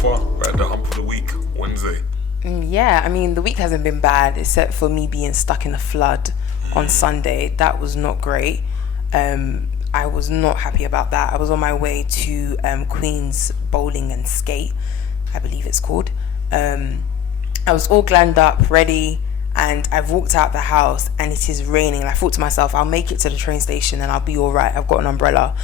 far? We're at the hump of the week, Wednesday. Yeah, I mean, the week hasn't been bad, except for me being stuck in a flood on Sunday. That was not great. I was not happy about that. I was on my way to Queen's Bowling and Skate, I believe it's called. I was all glammed up, ready, and I've walked out the house and it is raining. And I thought to myself, I'll make it to the train station and I'll be all right. I've got an umbrella.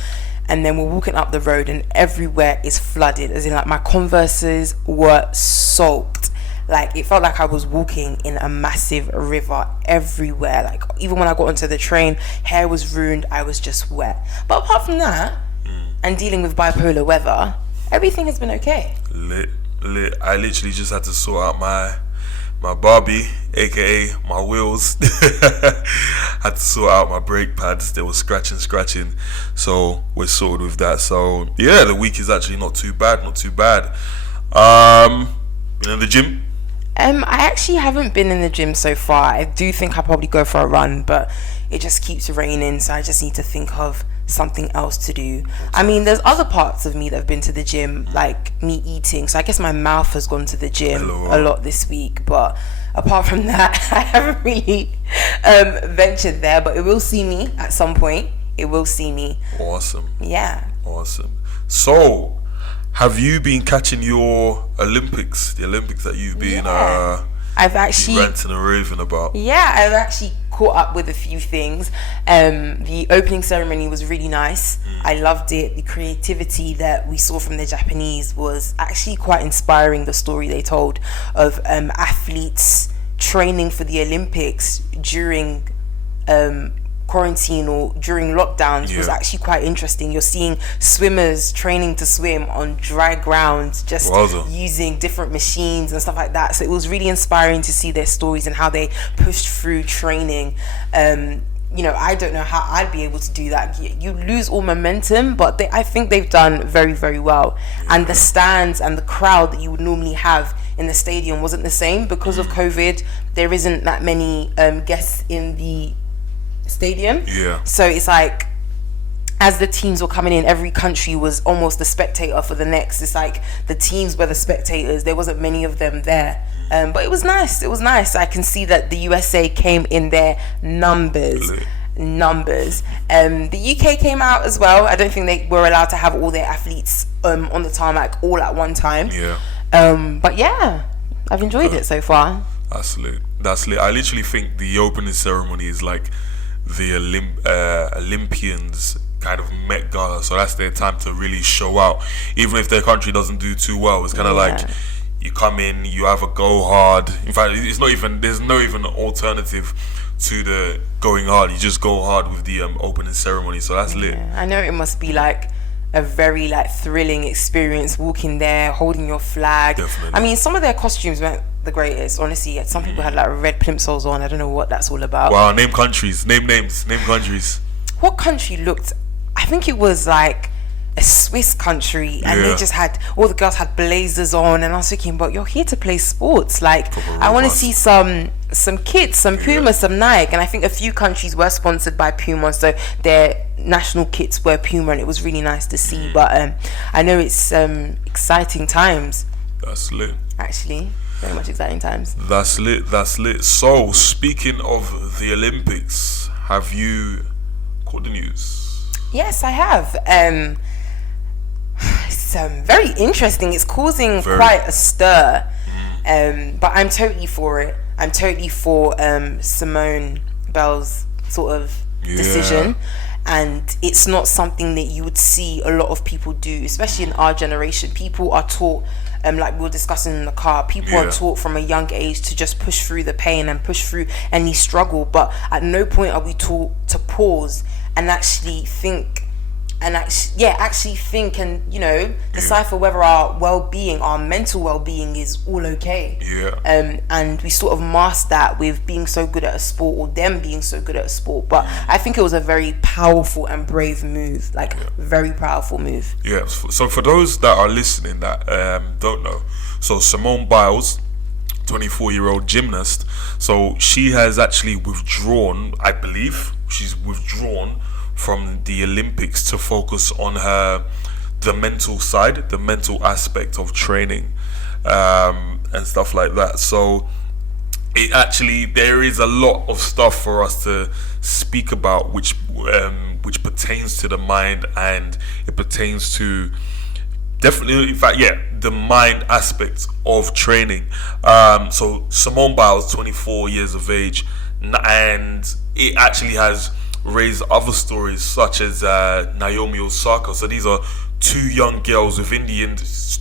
And then we're walking up the road and everywhere is flooded, as in like my Converses were soaked. Like it felt like I was walking in a massive river everywhere. Like even when I got onto the train, hair was ruined, I was just wet. But apart from that, and dealing with bipolar weather, everything has been okay. Lit. I literally just had to sort out my Barbie, aka my wheels. Had to sort out my brake pads. They were scratching. So we're sorted with that. So yeah, the week is actually not too bad. Been in the gym? I actually haven't been in the gym so far. I do think I'll probably go for a run, but it just keeps raining, so I just need to think of something else to do. I mean, there's other parts of me that have been to the gym, like me eating, so I guess my mouth has gone to the gym a lot this week, but apart from that, I haven't really ventured there, but it will see me at some point. It will see me. Awesome. Yeah. Awesome. So, have you been catching your Olympics? The Olympics that you've been I've actually ranting and raving about. Yeah, I've actually caught up with a few things. The opening ceremony was really nice. I loved it. The creativity that we saw from the Japanese was actually quite inspiring. The story they told of athletes training for the Olympics during quarantine or during lockdowns was actually quite interesting. You're seeing swimmers training to swim on dry ground, just using different machines and stuff like that. So it was really inspiring to see their stories and how they pushed through training. I don't know how I'd be able to do that. You lose all momentum, but I think they've done very, very well. And the stands and the crowd that you would normally have in the stadium wasn't the same because of COVID. There isn't that many guests in the stadium, so it's like as the teams were coming in, every country was almost the spectator for the next. It's like the teams were the spectators. There wasn't many of them there, but it was nice. I can see that the USA came in their numbers. The UK came out as well. I don't think they were allowed to have all their athletes on the tarmac all at one time. But yeah, I've enjoyed it so far. That's lit. I literally think the opening ceremony is like the Olympians kind of Met Gala, so that's their time to really show out. Even if their country doesn't do too well, it's kind of like you come in, you have a go hard. In fact, there's no even alternative to the going hard. You just go hard with the opening ceremony, so that's lit. I know it must be like a very thrilling experience walking there, holding your flag. Definitely. I mean, some of their costumes weren't the greatest, honestly. Some people had red plimsolls on. I don't know what that's all about. Wow, name countries. Name names. Name countries. What country looked? I think it was like a Swiss country, and they just had all the girls had blazers on, and I was thinking, but you're here to play sports. Like, I want to see some kits, some Puma, some Nike, and I think a few countries were sponsored by Puma, so their national kits were Puma, and it was really nice to see. But I know it's exciting times. That's lit. Actually, very much exciting times. That's lit. So, speaking of the Olympics, have you caught the news? Yes, I have. It's very interesting. It's causing quite a stir. But I'm totally for it. I'm totally for Simone Biles' sort of decision. And it's not something that you would see a lot of people do, especially in our generation. People are taught, like we were discussing in the car, people are taught from a young age to just push through the pain and push through any struggle. But at no point are we taught to pause and actually think and decipher whether our well-being, our mental well-being is all okay. And we sort of mask that with being so good at a sport, or them being so good at a sport. But I think it was a very powerful and brave move, very powerful move. So for those that are listening that don't know, so Simone Biles, 24-year-old gymnast, so she has actually withdrawn, I believe she's withdrawn from the Olympics to focus on her the mental side, the mental aspect of training, and stuff like that. So it actually, there is a lot of stuff for us to speak about, which pertains to the mind, and it pertains to definitely, in fact, yeah, the mind aspect of training. So Simone Biles, 24 years of age, and it actually has raised other stories such as Naomi Osaka. So these are two young girls within the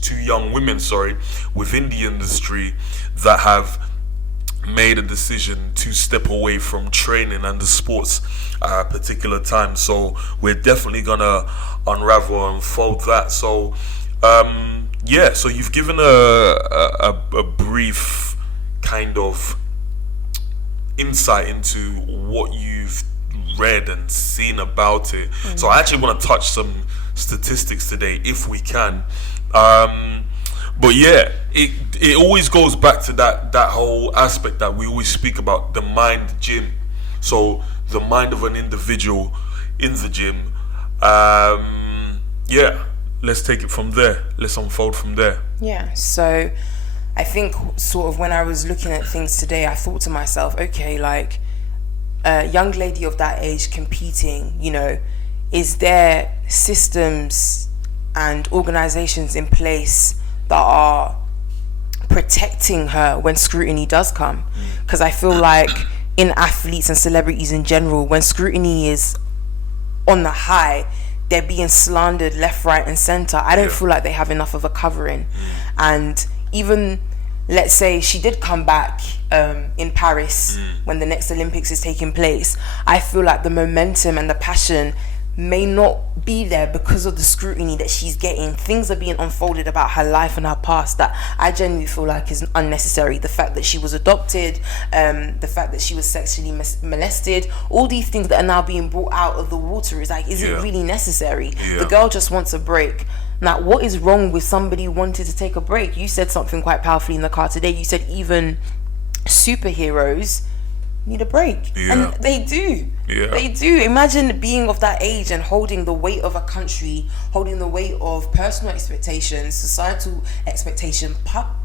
two young women, sorry, within the industry that have made a decision to step away from training and the sports particular time. So we're definitely gonna unravel and unfold that. So yeah, so you've given a brief kind of insight into what you've read and seen about it. So I actually want to touch some statistics today if we can. But yeah, it always goes back to that whole aspect that we always speak about, the mind gym. So the mind of an individual in the gym. Yeah, let's take it from there. Let's unfold from there. Yeah, so I think sort of when I was looking at things today, I thought to myself, okay, like a young lady of that age competing, you know, is there systems and organizations in place that are protecting her when scrutiny does come? Because I feel like in athletes and celebrities in general, when scrutiny is on the high, they're being slandered left, right and center. I don't feel like they have enough of a covering. And even, let's say she did come back in Paris when the next Olympics is taking place, I feel like the momentum and the passion may not be there because of the scrutiny that she's getting. Things are being unfolded about her life and her past that I genuinely feel like is unnecessary. The fact that she was adopted, the fact that she was sexually molested, all these things that are now being brought out of the water, is like, is it really necessary? The girl just wants a break. Now, what is wrong with somebody wanting to take a break? You said something quite powerfully in the car today. You said even superheroes need a break. And they do. They do. Imagine being of that age and holding the weight of a country, holding the weight of personal expectations, societal expectation,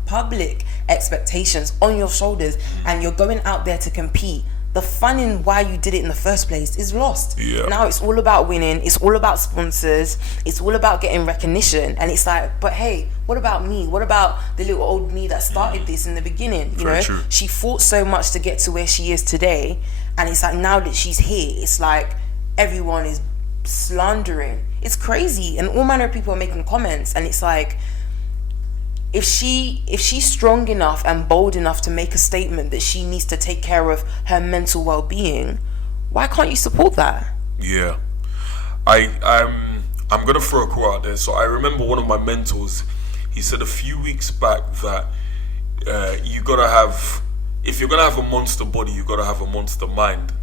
public expectations on your shoulders, and you're going out there to compete. The fun in why you did it in the first place is lost. Now it's all about winning, it's all about sponsors, it's all about getting recognition, and it's like, but hey, what about me? What about the little old me that started this in the beginning? You know, she fought so much to get to where she is today, and it's like now that she's here, it's like everyone is slandering. It's crazy, and all manner of people are making comments, and it's like, if she's strong enough and bold enough to make a statement that she needs to take care of her mental well-being, why can't you support that? I'm gonna throw a quote out there. So I remember one of my mentors, he said a few weeks back that you gotta have, if you're gonna have a monster body, you gotta have a monster mind.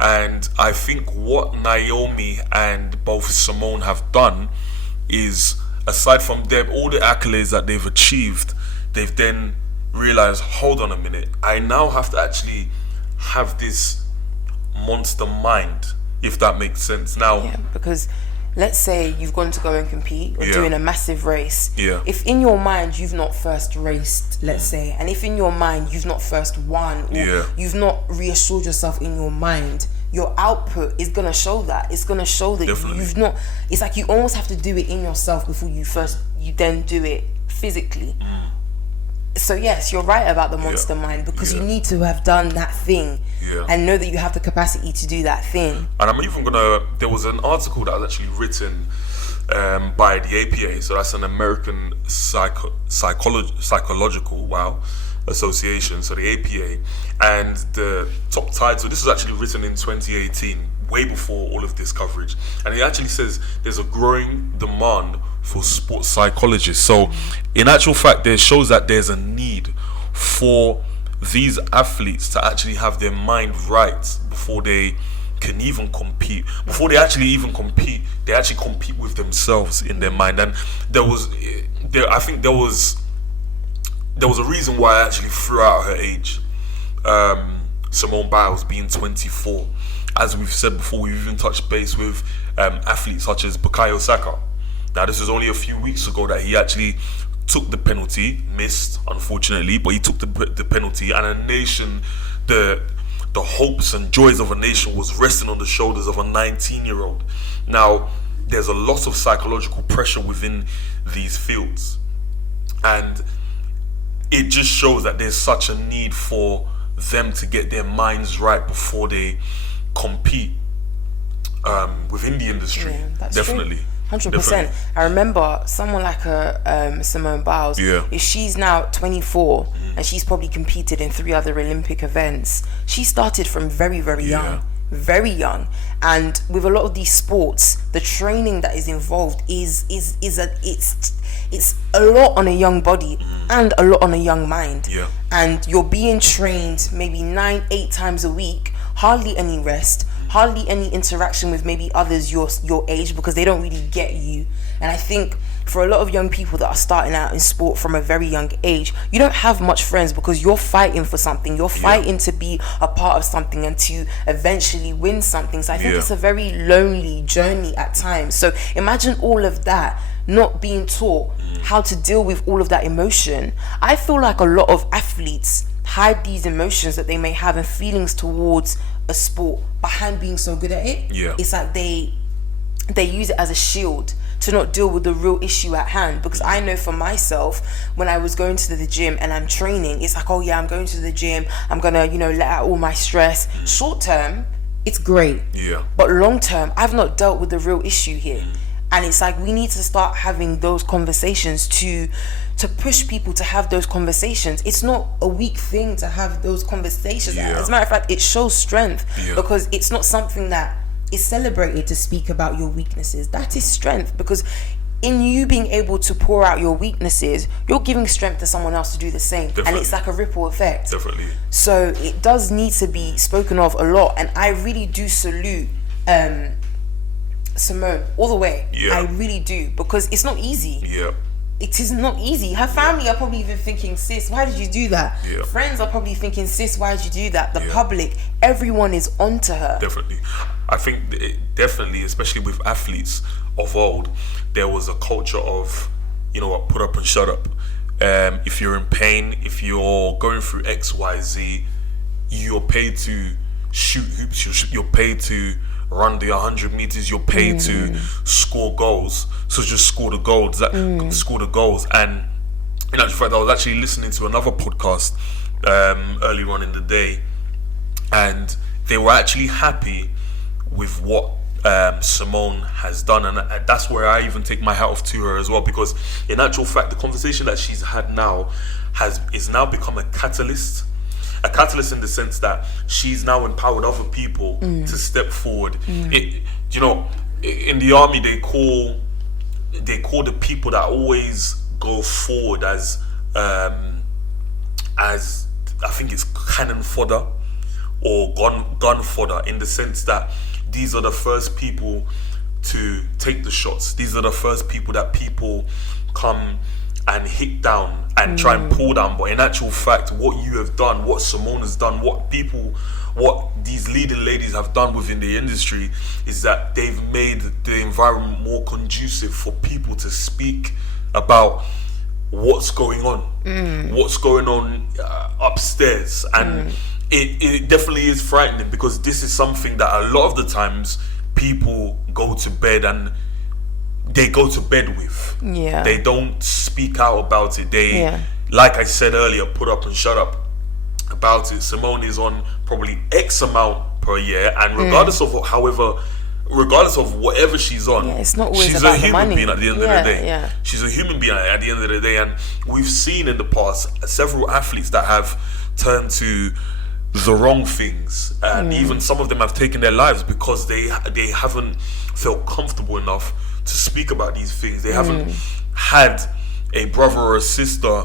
And I think what Naomi and both Simone have done is, aside from them, all the accolades that they've achieved, they've then realized, hold on a minute, I now have to actually have this monster mind, if that makes sense. Now, because let's say you've gone to go and compete or doing a massive race. If in your mind you've not first raced, let's say, and if in your mind you've not first won, or you've not reassured yourself in your mind, your output is gonna show that. It's gonna show that you've not. It's like you almost have to do it in yourself before you then do it physically. So yes, you're right about the monster mind, because you need to have done that thing and know that you have the capacity to do that thing. And I'm even gonna, there was an article that was actually written by the APA, so that's an American psychological association, so the APA, and the top title, this was actually written in 2018, way before all of this coverage, and it actually says there's a growing demand for sports psychologists. So in actual fact, there shows that there's a need for these athletes to actually have their mind right before they can even compete. Before they actually even compete, they actually compete with themselves in their mind. And I think there was a reason why I actually threw out her age. Simone Biles being 24. As we've said before, we've even touched base with athletes such as Bukayo Saka, Now, this was only a few weeks ago that he actually took the penalty, missed, unfortunately, but he took the penalty, and a nation, the hopes and joys of a nation was resting on the shoulders of a 19-year-old. Now, there's a lot of psychological pressure within these fields, and it just shows that there's such a need for them to get their minds right before they compete within the industry. Yeah, that's definitely true. 100%. I remember someone like Simone Biles. Yeah. If she's now 24 and she's probably competed in 3 other Olympic events, she started from very, very young. Very young. And with a lot of these sports, the training that is involved it's a lot on a young body and a lot on a young mind. Yeah. And you're being trained maybe 9-8 times a week, hardly any rest, hardly any interaction with maybe others your age, because they don't really get you. And I think for a lot of young people that are starting out in sport from a very young age, you don't have much friends because you're fighting for something. You're fighting to be a part of something and to eventually win something. So I think it's a very lonely journey at times. So imagine all of that, not being taught how to deal with all of that emotion. I feel like a lot of athletes hide these emotions that they may have and feelings towards a sport behind being so good at it. It's like they use it as a shield to not deal with the real issue at hand. Because I know for myself, when I was going to the gym and I'm training, it's like, oh yeah, I'm going to the gym, I'm gonna, let out all my stress. Short term, it's great. But long term, I've not dealt with the real issue here. And it's like, we need to start having those conversations to push people to have those conversations. It's not a weak thing to have those conversations. As a matter of fact, it shows strength, because it's not something that is celebrated to speak about your weaknesses. That is strength, because in you being able to pour out your weaknesses, you're giving strength to someone else to do the same. And it's like a ripple effect. So it does need to be spoken of a lot. And I really do salute Simone all the way. I really do, because it's not easy. It is not easy. Her family are probably even thinking, sis, why did you do that? Friends are probably thinking, sis, why did you do that? The public, everyone is onto her. I think definitely, especially with athletes of old, there was a culture of, put up and shut up. If you're in pain, if you're going through X, Y, Z, you're paid to shoot hoops, you're paid to run the 100 meters, you're paid to score goals. So just score the goals. Score the goals. And in actual fact, I was actually listening to another podcast earlier on in the day, and they were actually happy with what Simone has done, and that's where I even take my hat off to her as well, because in actual fact, the conversation that she's had now is now become a catalyst in the sense that she's now empowered other people to step forward. In the army, they call the people that always go forward as I think it's cannon fodder or gun fodder, in the sense that these are the first people to take the shots. These are the first people that people come and hit down and try and pull down. But in actual fact, what you have done, what Simone has done, what these leading ladies have done within the industry, is that they've made the environment more conducive for people to speak about what's going on, upstairs. And it definitely is frightening, because this is something that a lot of the times people go to bed with. They don't speak out about it. They, like I said earlier, put up and shut up about it. Simone is on probably X amount per year, and regardless of whatever she's on, it's not always she's about a the human money. being at the end of the day. She's a human being at the end of the day, and we've seen in the past several athletes that have turned to the wrong things, and even some of them have taken their lives because they haven't felt comfortable enough to speak about these things. They haven't had a brother or a sister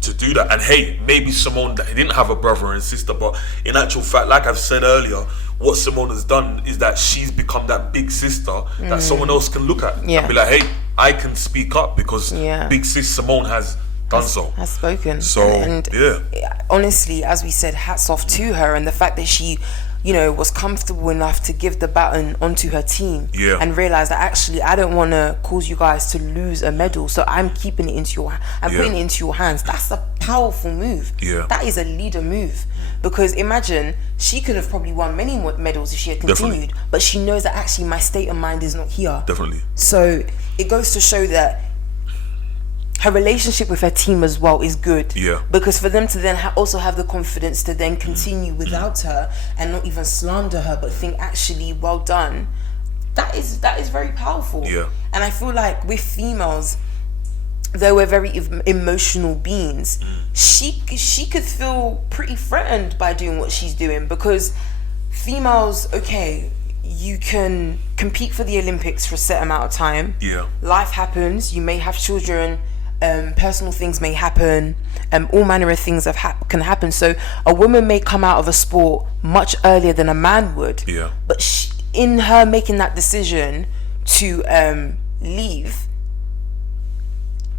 to do that. And hey, maybe Simone didn't have a brother and sister, but in actual fact, like I've said earlier, what Simone has done is that she's become that big sister that someone else can look at and be like, hey, I can speak up because big sis Simone has done has spoken. So and honestly, as we said, hats off to her, and the fact that she was comfortable enough to give the baton onto her team, Yeah. and realize that actually I don't want to cause you guys to lose a medal, so I'm keeping it into putting it into your hands. That's a powerful move. Yeah. That is a leader move, because imagine she could have probably won many more medals if she had continued. Definitely. But she knows that actually my state of mind is not here. Definitely. So it goes to show that her relationship with her team as well is good. Yeah. Because for them to then also have the confidence to then continue without her and not even slander her, but think actually, well done. That is very powerful. Yeah. And I feel like with females, though we're very emotional beings, she could feel pretty threatened by doing what she's doing, because females, okay, you can compete for the Olympics for a set amount of time. Yeah. Life happens. You may have children. Personal things may happen. All manner of things can happen. So a woman may come out of a sport much earlier than a man would. Yeah. But in her making that decision to leave,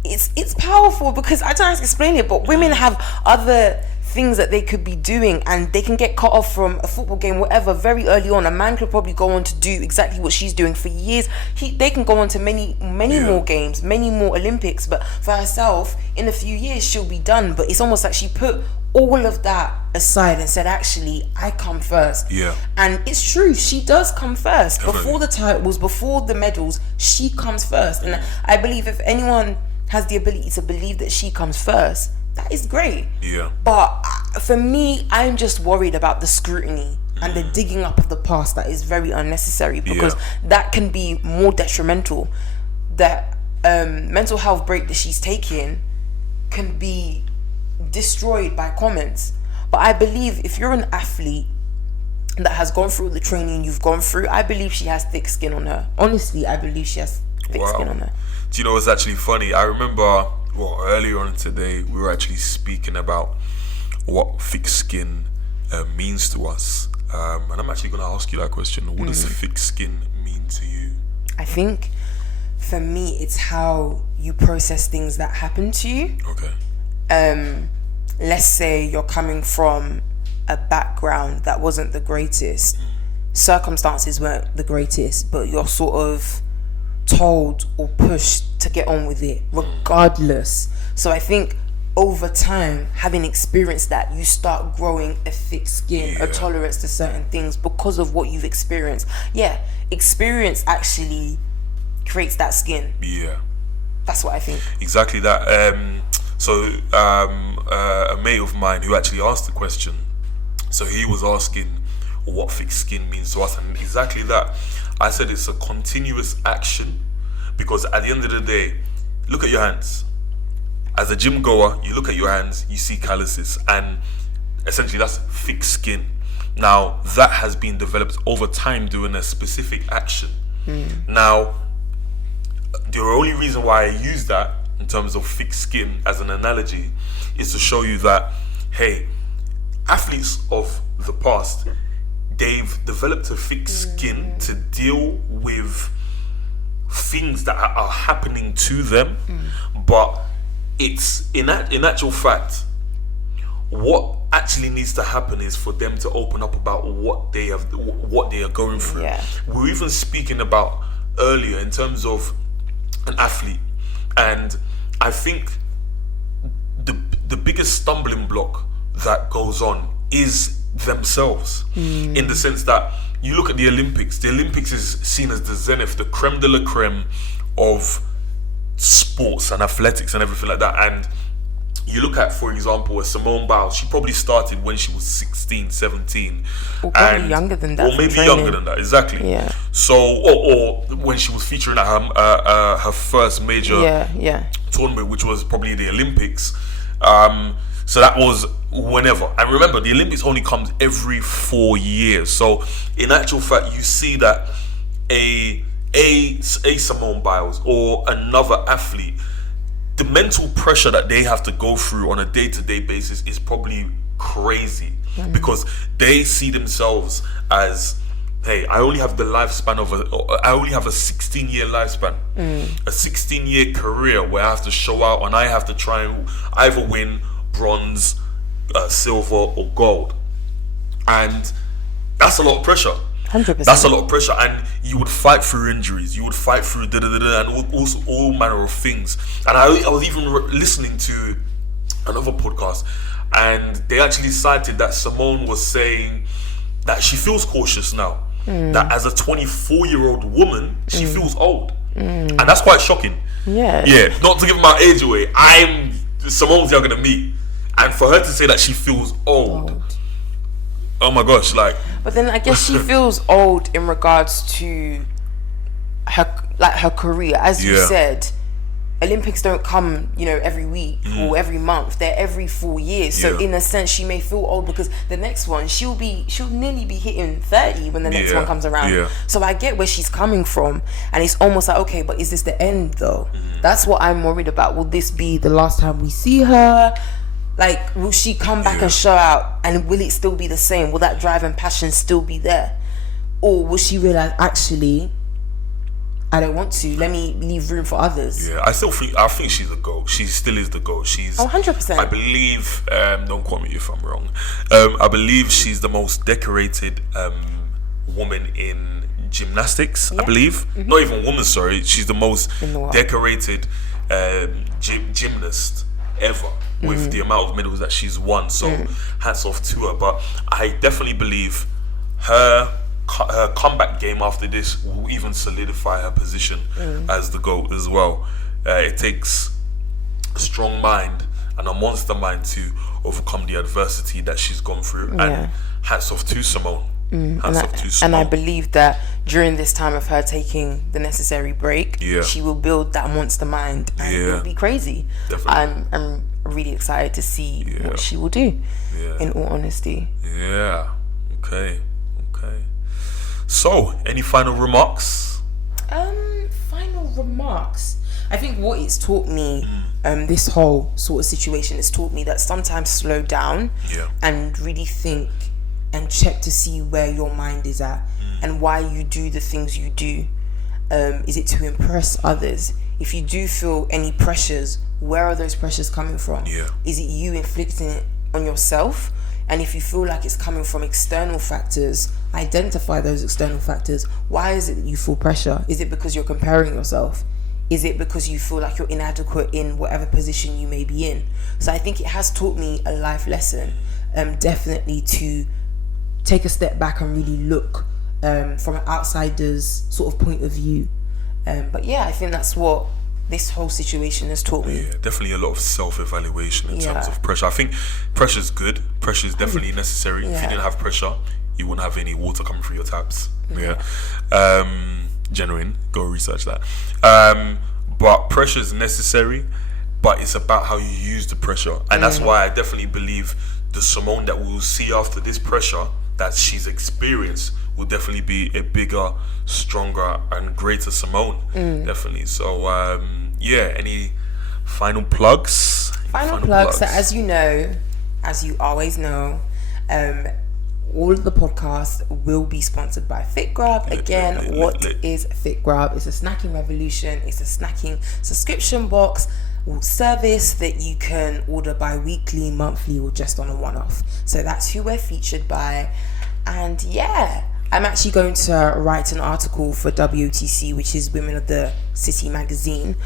it's powerful, because I don't know how to explain it, but women have other things that they could be doing, and they can get cut off from a football game, whatever, very early on. A man could probably go on to do exactly what she's doing for years. They can go on to many more games, many more Olympics, but for herself, in a few years she'll be done. But it's almost like she put all of that aside and said, actually, I come first. Yeah. And it's true, she does come first. Definitely. Before the titles, before the medals, she comes first. And I believe if anyone has the ability to believe that she comes first, that is great. Yeah. But for me, I'm just worried about the scrutiny and the digging up of the past that is very unnecessary, because that can be more detrimental. That mental health break that she's taking can be destroyed by comments. But I believe if you're an athlete that has gone through the training you've gone through, I believe she has thick skin on her. Honestly, I believe she has thick skin on her. Do you know what's actually funny? I remember earlier on today we were actually speaking about what thick skin means to us, and I'm actually going to ask you that question. What does thick skin mean to you? I think for me it's how you process things that happen to you. Okay. Let's say you're coming from a background that wasn't the greatest, circumstances weren't the greatest, but you're sort of told or pushed to get on with it regardless. So I think over time, having experienced that, you start growing a thick skin, a tolerance to certain things because of what you've experienced. Experience actually creates that skin. That's what I think. Exactly that. A mate of mine who actually asked the question, so he was asking what thick skin means to us, and exactly that. I said it's a continuous action, because at the end of the day, look at your hands. As a gym goer, you look at your hands, you see calluses, and essentially that's thick skin. Now, that has been developed over time doing a specific action. Now, the only reason why I use that in terms of thick skin as an analogy is to show you that, hey, athletes of the past, they've developed a thick skin to deal with things that are happening to them, but it's in actual fact, what actually needs to happen is for them to open up about what they are going through. We were even speaking about earlier in terms of an athlete, and I think the biggest stumbling block that goes on is themselves, in the sense that you look at the Olympics is seen as the zenith, the creme de la creme of sports and athletics and everything like that. And you look at, for example, a Simone Biles, she probably started when she was 16, 17. Or probably younger than that. Or maybe younger than that, exactly. Yeah. So, or when she was featuring at her first major tournament, which was probably the Olympics. So that was whenever. And remember, the Olympics only comes every 4 years. So in actual fact, you see that a Simone Biles or another athlete, the mental pressure that they have to go through on a day-to-day basis is probably crazy, because they see themselves as, hey, I only have the lifespan of I only have a 16-year lifespan, a 16-year career where I have to show out and I have to try and either win bronze, silver or gold. And That's a lot of pressure. 100%. That's a lot of pressure, and you would fight through injuries. You would fight through and all manner of things. And I was even listening to another podcast, and they actually cited that Simone was saying that she feels cautious now. That as a 24-year-old woman, she feels old, and that's quite shocking. Yeah. Yeah. Not to give my age away, Simone's younger than me, and for her to say that she feels old. Oh my gosh, like. But then I guess she feels old in regards to her career. As you said, Olympics don't come, every week or every month. They're every 4 years. So in a sense, she may feel old because the next one, she'll nearly be hitting 30 when the next one comes around. Yeah. So I get where she's coming from, and it's almost like, okay, but is this the end though? That's what I'm worried about. Will this be the last time we see her? Like, will she come back and show out, and will it still be the same? Will that drive and passion still be there? Or will she realize, actually, I don't want to. Let me leave room for others. Yeah, I think she's the GOAT. She still is the GOAT. She's 100%. I believe, don't quote me if I'm wrong. I believe she's the most decorated woman in gymnastics. I believe. Not even woman, sorry. She's the most decorated gymnast ever, with the amount of medals that she's won. So hats off to her. But I definitely believe her comeback game after this will even solidify her position as the GOAT as well. It takes a strong mind and a monster mind to overcome the adversity that she's gone through. And hats off to Simone. And I believe that during this time of her taking the necessary break, she will build that monster mind, and it'll be crazy. Definitely. I'm really excited to see what she will do. In all honesty. Yeah. Okay. So, any final remarks? Final remarks. I think what it's taught me, this whole sort of situation, has taught me that sometimes slow down and really think and check to see where your mind is at and why you do the things you do. Is it to impress others? If you do feel any pressures, where are those pressures coming from? Is it you inflicting it on yourself? And if you feel like it's coming from external factors, identify those external factors. Why is it that you feel pressure? Is it because you're comparing yourself? Is it because you feel like you're inadequate in whatever position you may be in? So I think it has taught me a life lesson, definitely to take a step back and really look from an outsider's sort of point of view. But yeah, I think that's what this whole situation has taught me. Yeah, definitely a lot of self-evaluation in terms of pressure. I think pressure is good. Pressure is definitely necessary. If you didn't have pressure, you wouldn't have any water coming through your taps. Genuine. Go research that. But pressure is necessary, but it's about how you use the pressure. And that's why I definitely believe the Simone that we'll see after this pressure that she's experienced will definitely be a bigger, stronger, and greater Simone. Definitely. So, any final plugs? Final plugs. So as you know, as you always know, all of the podcasts will be sponsored by FitGrub. Again, what is FitGrub? It's a snacking revolution. It's a snacking subscription box service that you can order bi-weekly, monthly, or just on a one-off. So that's who we're featured by. And I'm actually going to write an article for WOTC, which is Women of the City magazine,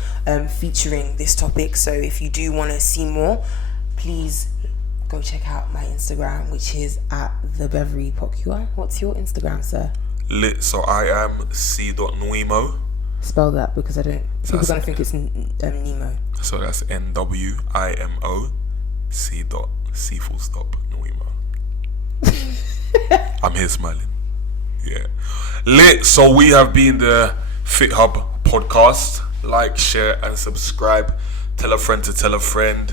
featuring this topic. So if you do want to see more, please go check out my Instagram, which is at the Bevery Pocua. What's your Instagram, sir? Lit. So I am c.nwimo. Spell that, because people gonna think it's Nemo. So that's NWIMO C full stop Nwimo. I'm here smiling. Yeah. Lit. So we have been the Fithub podcast. Like, share, and subscribe. Tell a friend to tell a friend.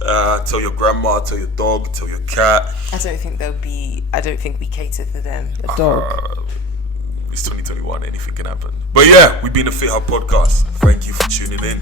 Tell your grandma, tell your dog, tell your cat. I don't think we cater to them. A dog. It's 2021, anything can happen. But yeah, we've been the Fithub podcast. Thank you for tuning in.